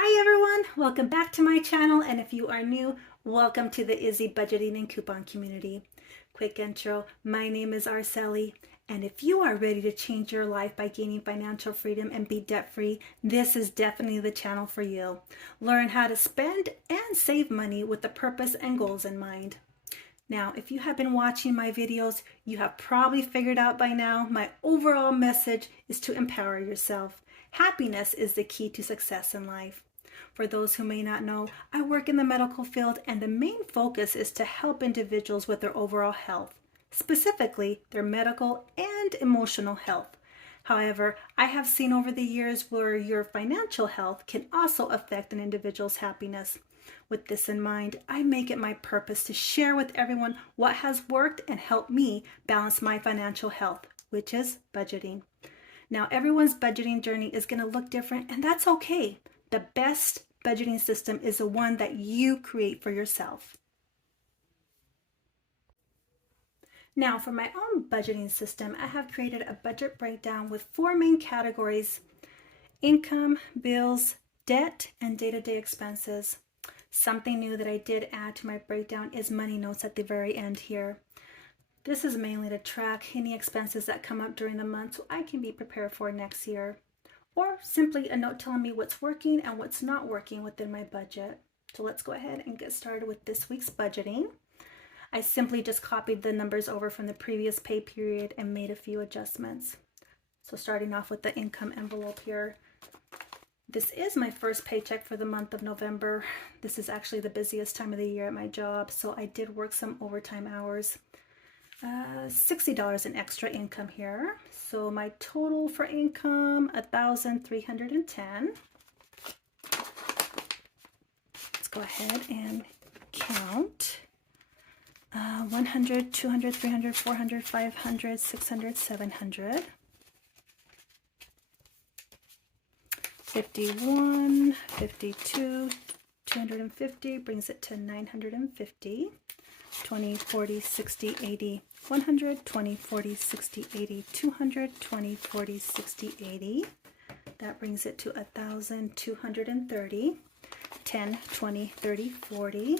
Hi everyone, welcome back to my channel, and if you are new, welcome to the Izzy Budgeting and Coupon Community. Quick intro, my name is Araseli, and if you are ready to change your life by gaining financial freedom and be debt-free, this is definitely the channel for you. Learn how to spend and save money with the purpose and goals in mind. Now, if you have been watching my videos, you have probably figured out by now my overall message is to empower yourself. Happiness is the key to success in life. For those who may not know, I work in the medical field, and the main focus is to help individuals with their overall health, specifically their medical and emotional health. However, I have seen over the years where your financial health can also affect an individual's happiness. With this in mind, I make it my purpose to share with everyone what has worked and helped me balance my financial health, which is budgeting. Now, everyone's budgeting journey is going to look different, and that's okay. The best budgeting system is the one that you create for yourself. Now, for my own budgeting system, I have created a budget breakdown with 4 main categories: income, bills, debt, and day-to-day expenses. Something new that I did add to my breakdown is money notes at the very end here. This is mainly to track any expenses that come up during the month so I can be prepared for next year. Or simply a note telling me what's working and what's not working within my budget. So let's go ahead and get started with this week's budgeting. I simply just copied the numbers over from the previous pay period and made a few adjustments. So starting off with the income envelope here. This is my first paycheck for the month of November. This is actually the busiest time of the year at my job, so I did work some overtime hours. $60 in extra income here. So my total for income, $1,310. Let's go ahead and count. 100, 200, 300, 400, 500, 600, 700. 51, 52, 250 brings it to 950. 20, 40, 60, 80, 100, 20, 40, 60, 80, 200, 20, 40, 60, 80. That brings it to 1,230. 10, 20, 30, 40.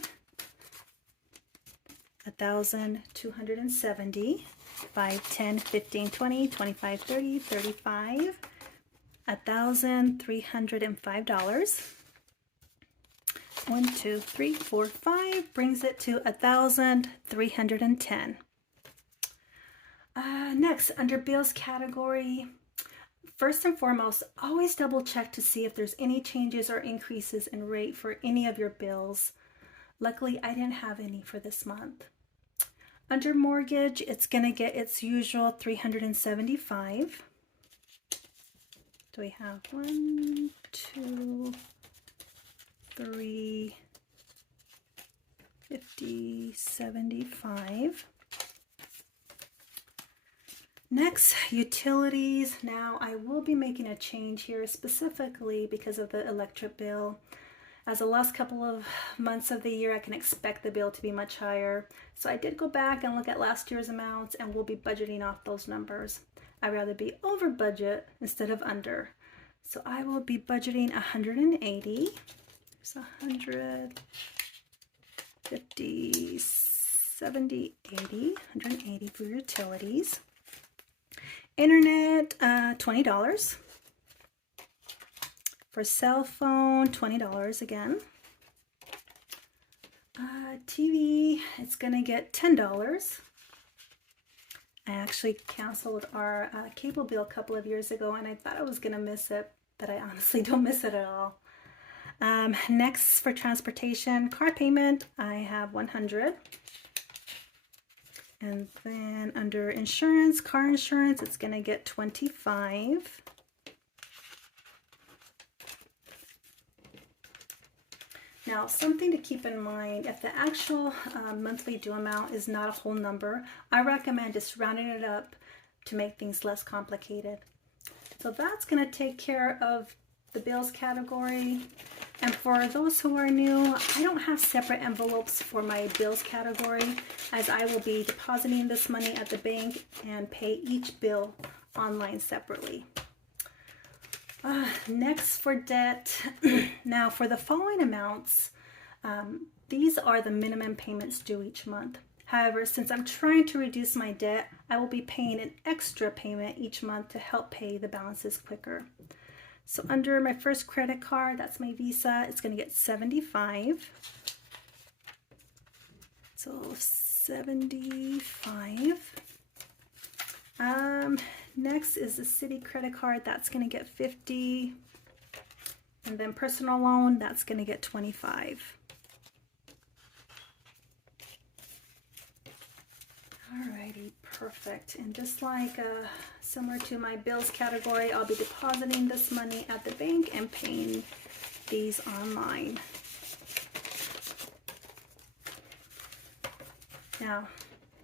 1,270. 5, 10, 15, 20, 25, 30, 35. $1,305. 1, 2, 3, 4, 5 brings it to 1,310. Next, under bills category, first and foremost, always double check to see if there's any changes or increases in rate for any of your bills. Luckily, I didn't have any for this month. Under mortgage, it's going to get its usual $375. So we have 1, 2, 3, 50, 75. Next, utilities. Now, I will be making a change here specifically because of the electric bill. As the last couple of months of the year, I can expect the bill to be much higher. So I did go back and look at last year's amounts, and we'll be budgeting off those numbers. I'd rather be over budget instead of under. So I will be budgeting 180. So 100, 50, 70, 80, 180 for utilities. Internet, $20. For cell phone, $20 again. TV, it's gonna get $10. I actually canceled our cable bill a couple of years ago, and I thought I was gonna miss it, but I honestly don't miss it at all. Next, for transportation, car payment, I have 100. And then under insurance, car insurance, it's going to get 25. Now, something to keep in mind, if the actual monthly due amount is not a whole number, I recommend just rounding it up to make things less complicated. So that's going to take care of the bills category. And for those who are new, I don't have separate envelopes for my bills category, as I will be depositing this money at the bank and pay each bill online separately. Next for debt. Now for the following amounts, these are the minimum payments due each month. However, since I'm trying to reduce my debt, I will be paying an extra payment each month to help pay the balances quicker. So under my first credit card, that's my Visa, it's going to get $75. So 75. Next is the city credit card, that's going to get 50. And then personal loan, that's going to get 25. Alrighty, perfect. And just like similar to my bills category, I'll be depositing this money at the bank and paying these online. Now,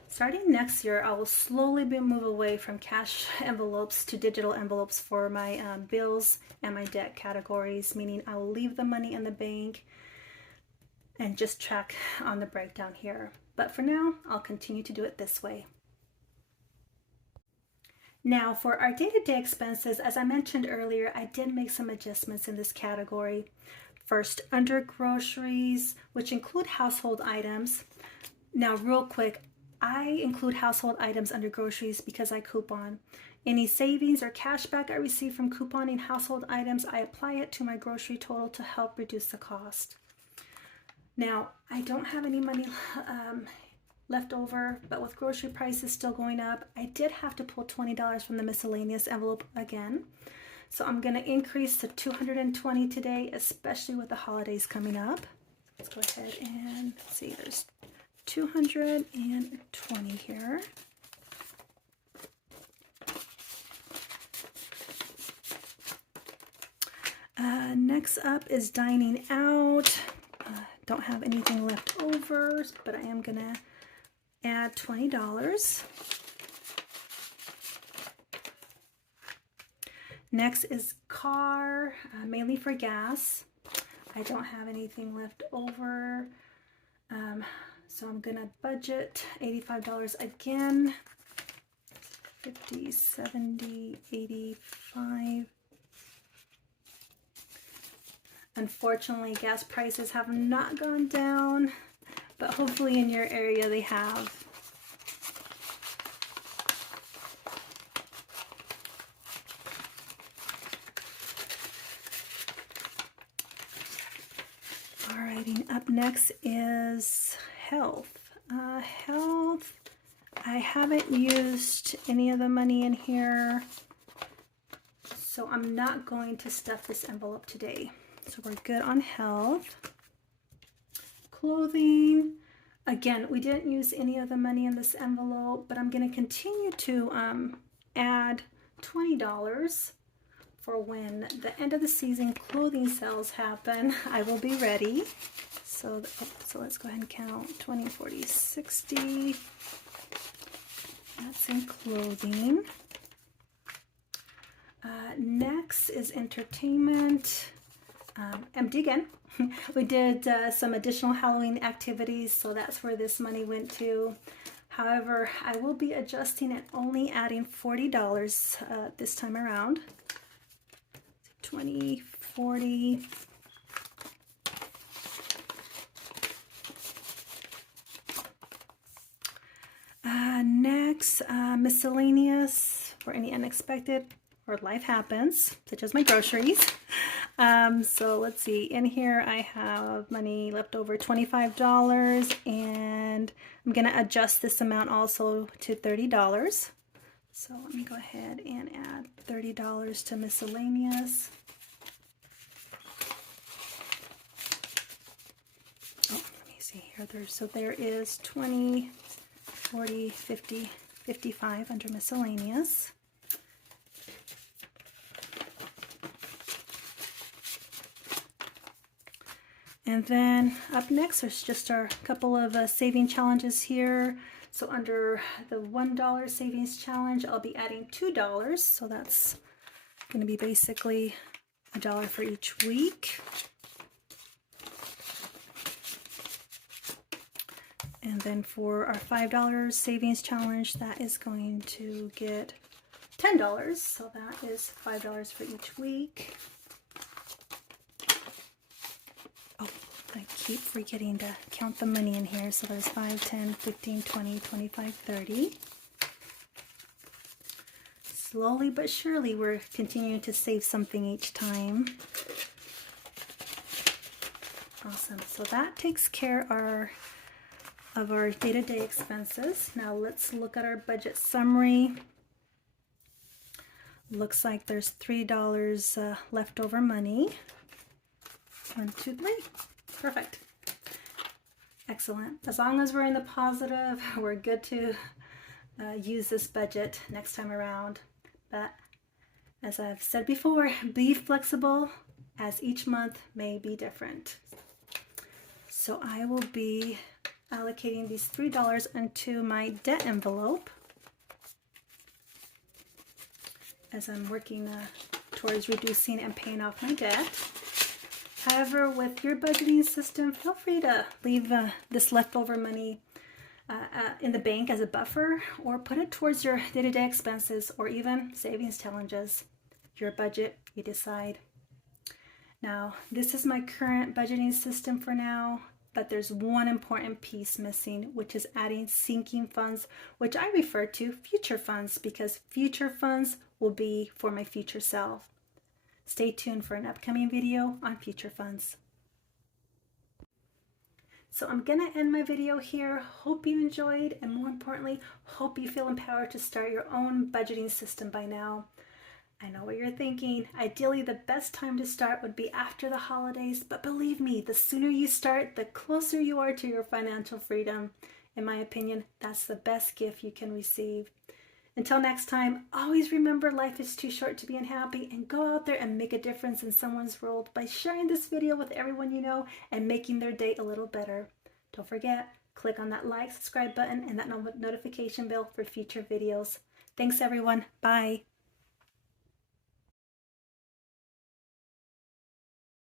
starting next year, I will slowly move away from cash envelopes to digital envelopes for my bills and my debt categories, meaning I will leave the money in the bank and just track on the breakdown here. But for now, I'll continue to do it this way. Now for our day-to-day expenses, as I mentioned earlier, I did make some adjustments in this category. First, under groceries, which include household items. Now real quick, I include household items under groceries because I coupon. Any savings or cash back I receive from couponing household items, I apply it to my grocery total to help reduce the cost. Now, I don't have any money left over, but with grocery prices still going up, I did have to pull $20 from the miscellaneous envelope again. So I'm going to increase to $220 today, especially with the holidays coming up. Let's go ahead and see, there's 220 here. Next up is dining out. Don't have anything left over, but I am gonna add $20. Next is car, mainly for gas. I don't have anything left over, so I'm gonna budget $85 again. 50, 70, 85. Unfortunately, gas prices have not gone down, but hopefully in your area they have. Alrighty, up next is health. Health, I haven't used any of the money in here, so I'm not going to stuff this envelope today. So we're good on health. Clothing, again, we didn't use any of the money in this envelope, but I'm going to continue to add $20 for when the end of the season clothing sales happen. I will be ready. So let's go ahead and count 20, 40, 60. That's in clothing. Next is entertainment. Empty again. We did some additional Halloween activities, so that's where this money went to. However, I will be adjusting and only adding $40 this time around. 20, 40. Next, miscellaneous for any unexpected or life happens, such as my groceries. So let's see, in here I have money left over, $25, and I'm going to adjust this amount also to $30. So let me go ahead and add $30 to miscellaneous. Oh, let me see here. There is 20, 40, 50, 55 under miscellaneous. And then up next, there's just our couple of saving challenges here. So under the $1 savings challenge, I'll be adding $2. So that's going to be basically $1 for each week. And then for our $5 savings challenge, that is going to get $10. So that is $5 for each week. Oh, I keep forgetting to count the money in here. So there's 5, 10, 15, 20, 25, 30. Slowly but surely, we're continuing to save something each time. Awesome. So that takes care of our day-to-day expenses. Now let's look at our budget summary. Looks like there's $3 leftover money. 1, 2, 3. Perfect. Excellent. As long as we're in the positive, we're good to use this budget next time around. But as I've said before, be flexible as each month may be different. So I will be allocating these $3 into my debt envelope as I'm working towards reducing and paying off my debt. However, with your budgeting system, feel free to leave this leftover money in the bank as a buffer, or put it towards your day-to-day expenses or even savings challenges. Your budget, you decide. Now, this is my current budgeting system for now, but there's one important piece missing, which is adding sinking funds, which I refer to future funds, because future funds will be for my future self. Stay tuned for an upcoming video on future funds. So I'm gonna end my video here. Hope you enjoyed, and more importantly, hope you feel empowered to start your own budgeting system by now. I know what you're thinking. Ideally, the best time to start would be after the holidays, but believe me, the sooner you start, the closer you are to your financial freedom. In my opinion, that's the best gift you can receive. Until next time, always remember life is too short to be unhappy, and go out there and make a difference in someone's world by sharing this video with everyone you know and making their day a little better. Don't forget, click on that like, subscribe button and that notification bell for future videos. Thanks everyone. Bye.